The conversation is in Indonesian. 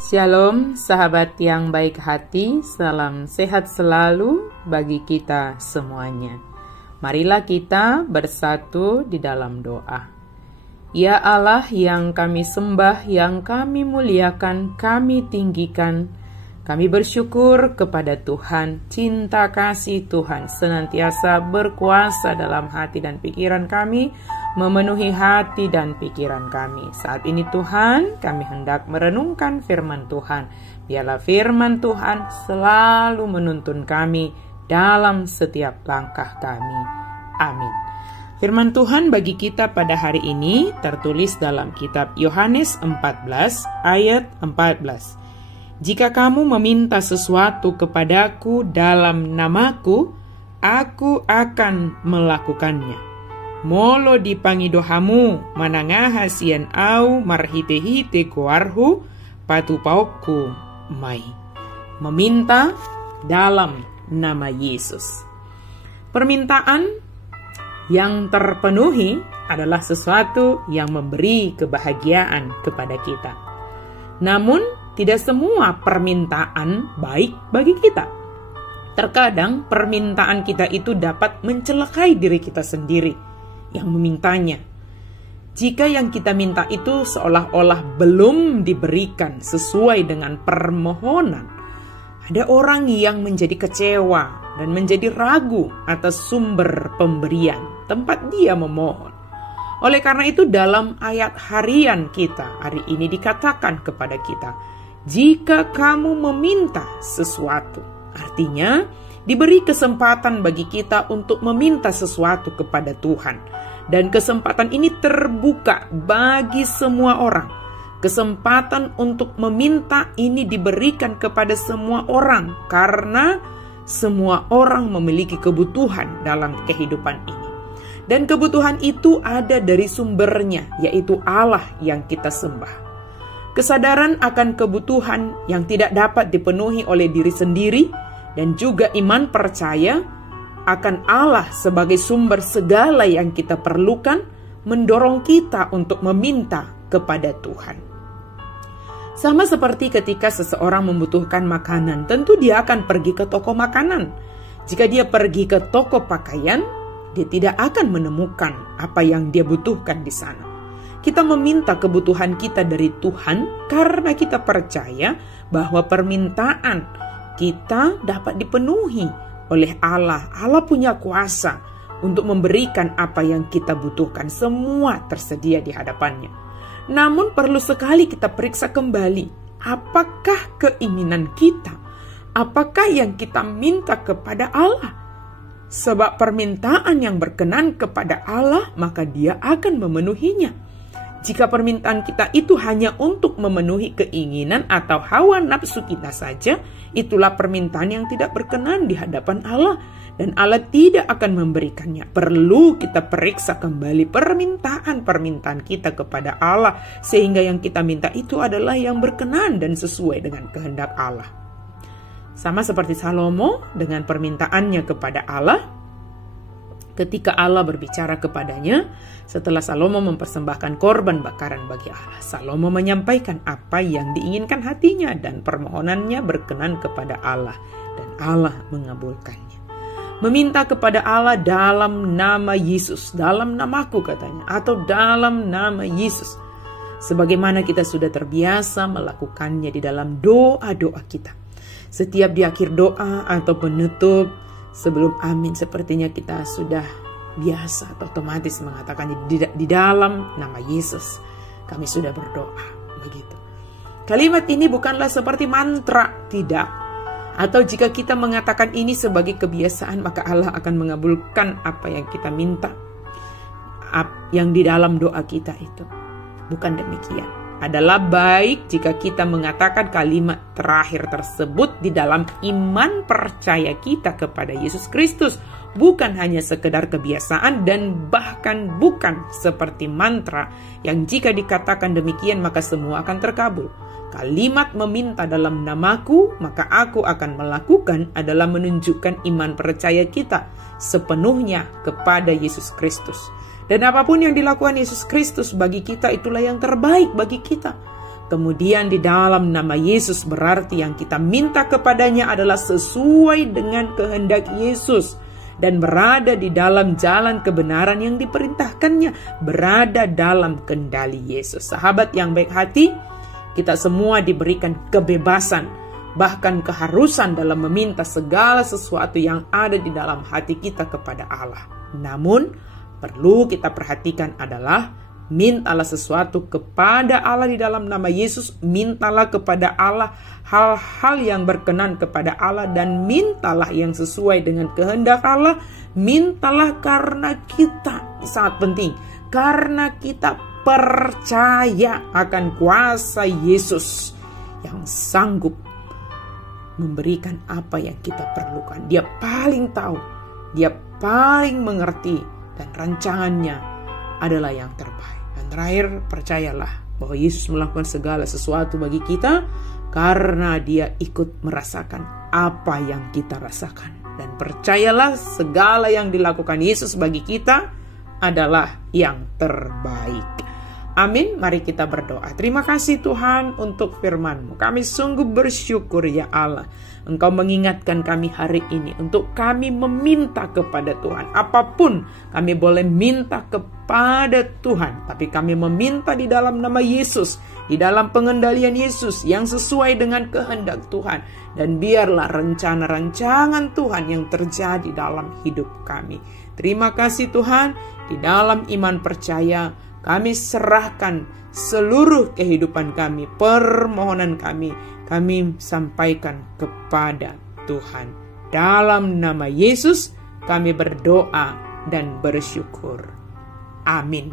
Shalom sahabat yang baik hati, salam sehat selalu bagi kita semuanya. Marilah kita bersatu di dalam doa. Ya Allah yang kami sembah, yang kami muliakan, kami tinggikan, kami bersyukur kepada Tuhan. Cinta kasih Tuhan senantiasa berkuasa dalam hati dan pikiran kami, memenuhi hati dan pikiran kami. Saat ini Tuhan, kami hendak merenungkan firman Tuhan. Biarlah firman Tuhan selalu menuntun kami dalam setiap langkah kami. Amin. Firman Tuhan bagi kita pada hari ini tertulis dalam kitab Yohanes 14 ayat 14. Jika kamu meminta sesuatu kepadaku dalam namaku, aku akan melakukannya. Molo dipangi dohamu, manangaha sian au marhite-hite koarhu, patupauku mai. Meminta dalam nama Yesus. Permintaan yang terpenuhi adalah sesuatu yang memberi kebahagiaan kepada kita. Namun, tidak semua permintaan baik bagi kita. Terkadang permintaan kita itu dapat mencelakai diri kita sendiri yang memintanya. Jika yang kita minta itu seolah-olah belum diberikan sesuai dengan permohonan, ada orang yang menjadi kecewa dan menjadi ragu atas sumber pemberian tempat dia memohon. Oleh karena itu dalam ayat harian kita hari ini dikatakan kepada kita, jika kamu meminta sesuatu, artinya diberi kesempatan bagi kita untuk meminta sesuatu kepada Tuhan. Dan kesempatan ini terbuka bagi semua orang. Kesempatan untuk meminta ini diberikan kepada semua orang karena semua orang memiliki kebutuhan dalam kehidupan ini. Dan kebutuhan itu ada dari sumbernya, yaitu Allah yang kita sembah. Kesadaran akan kebutuhan yang tidak dapat dipenuhi oleh diri sendiri dan juga iman percaya akan Allah sebagai sumber segala yang kita perlukan mendorong kita untuk meminta kepada Tuhan. Sama seperti ketika seseorang membutuhkan makanan, tentu dia akan pergi ke toko makanan. Jika dia pergi ke toko pakaian, dia tidak akan menemukan apa yang dia butuhkan di sana. Kita meminta kebutuhan kita dari Tuhan karena kita percaya bahwa permintaan kita dapat dipenuhi oleh Allah. Allah punya kuasa untuk memberikan apa yang kita butuhkan. Semua tersedia di hadapannya. Namun perlu sekali kita periksa kembali. Apakah keinginan kita? Apakah yang kita minta kepada Allah? Sebab permintaan yang berkenan kepada Allah, maka Dia akan memenuhinya. Jika permintaan kita itu hanya untuk memenuhi keinginan atau hawa nafsu kita saja, itulah permintaan yang tidak berkenan di hadapan Allah. Dan Allah tidak akan memberikannya. Perlu kita periksa kembali permintaan-permintaan kita kepada Allah, sehingga yang kita minta itu adalah yang berkenan dan sesuai dengan kehendak Allah. Sama seperti Salomo dengan permintaannya kepada Allah, ketika Allah berbicara kepadanya, setelah Salomo mempersembahkan korban bakaran bagi Allah, Salomo menyampaikan apa yang diinginkan hatinya dan permohonannya berkenan kepada Allah, dan Allah mengabulkannya. Meminta kepada Allah dalam nama Yesus, dalam namaku katanya, atau dalam nama Yesus. Sebagaimana kita sudah terbiasa melakukannya di dalam doa-doa kita. Setiap di akhir doa atau penutup, sebelum amin, sepertinya kita sudah biasa atau otomatis mengatakannya di dalam nama Yesus. Kami sudah berdoa, begitu. Kalimat ini bukanlah seperti mantra, tidak. Atau jika kita mengatakan ini sebagai kebiasaan, maka Allah akan mengabulkan apa yang kita minta, yang di dalam doa kita itu. Bukan demikian. Adalah baik jika kita mengatakan kalimat terakhir tersebut di dalam iman percaya kita kepada Yesus Kristus, bukan hanya sekedar kebiasaan dan bahkan bukan seperti mantra yang jika dikatakan demikian maka semua akan terkabul. Kalimat meminta dalam namaku, maka aku akan melakukan adalah menunjukkan iman percaya kita sepenuhnya kepada Yesus Kristus. Dan apapun yang dilakukan Yesus Kristus bagi kita, itulah yang terbaik bagi kita. Kemudian di dalam nama Yesus berarti yang kita minta kepadanya adalah sesuai dengan kehendak Yesus. Dan berada di dalam jalan kebenaran yang diperintahkannya. Berada dalam kendali Yesus. Sahabat yang baik hati, kita semua diberikan kebebasan, bahkan keharusan dalam meminta segala sesuatu yang ada di dalam hati kita kepada Allah. Namun, perlu kita perhatikan adalah mintalah sesuatu kepada Allah di dalam nama Yesus. Mintalah kepada Allah hal-hal yang berkenan kepada Allah. Dan mintalah yang sesuai dengan kehendak Allah. Mintalah karena kita, sangat penting, karena kita percaya akan kuasa Yesus yang sanggup memberikan apa yang kita perlukan. Dia paling tahu, dia paling mengerti, dan rancangannya adalah yang terbaik. Dan terakhir, percayalah bahwa Yesus melakukan segala sesuatu bagi kita karena dia ikut merasakan apa yang kita rasakan. Dan percayalah segala yang dilakukan Yesus bagi kita adalah yang terbaik. Amin. Mari kita berdoa. Terima kasih Tuhan untuk firman-Mu. Kami sungguh bersyukur ya Allah. Engkau mengingatkan kami hari ini untuk kami meminta kepada Tuhan. Apapun kami boleh minta kepada Tuhan. Tapi kami meminta di dalam nama Yesus. Di dalam pengendalian Yesus yang sesuai dengan kehendak Tuhan. Dan biarlah rencana-rancangan Tuhan yang terjadi dalam hidup kami. Terima kasih Tuhan. Di dalam iman percaya kami serahkan seluruh kehidupan kami, permohonan kami sampaikan kepada Tuhan. Dalam nama Yesus kami berdoa dan bersyukur. Amin.